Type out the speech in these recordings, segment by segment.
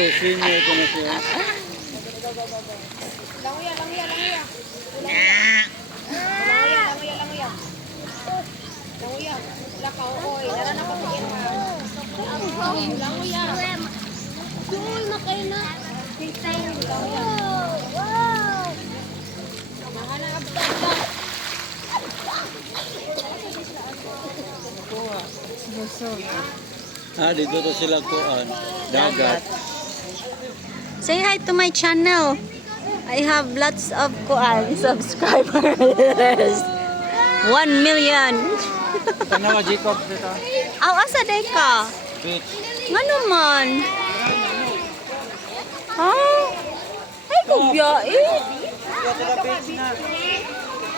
Siyempre, senior ko na siya. Languya. Languya. Lakaw, oy. Dara na pagkain ha. Languya. Uy, makain na. Wow. Nahana abda. Dito to sila kuan. Dagat. Say hi to my channel. I have lots of subscribers. 1 million. Tanawa, Jacob, dito. Aw, asa day ka? Beach. Nga naman. Ha? Ay, kubya eh. Go to the beach na.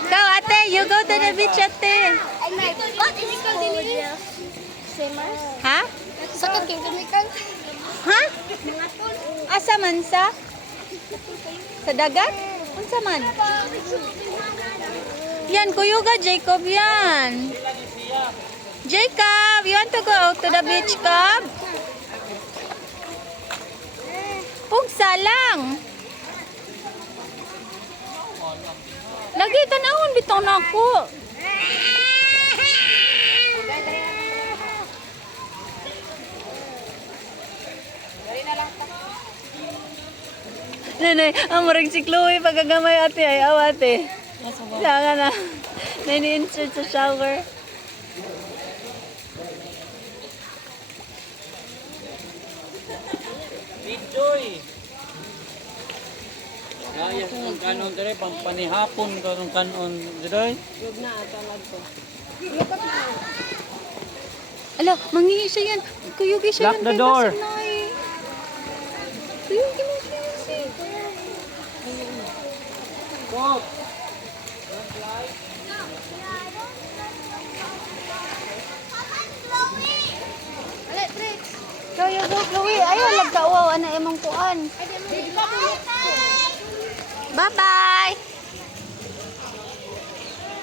Ikaw, ate, you go to the beach, ate. Ha? Sakit kay chemical. Ha? Asa man sa? Sa dagat? Unsa man? Yan, kuyuga, Jacob, yan. Jacob, you want to go to the beach, Cob? Pugsa lang. Lagi tanawon bitaw na ako. Nanay, amurag si Chloe pagkagamay ate ay awate. Saka na. Nani-insert sa shower. Enjoy. Kaya ang kanon dire pang panihapon karong kanon dire. Ala, mangingi siya yan. Kuyugi siya Lock yan. the kay door. Basanay. Kuyugi mo siya yan, sis. Stop. Kaya go, Chloe. Ayaw, lagkauwaw. Ano imong kuan. Bye-bye.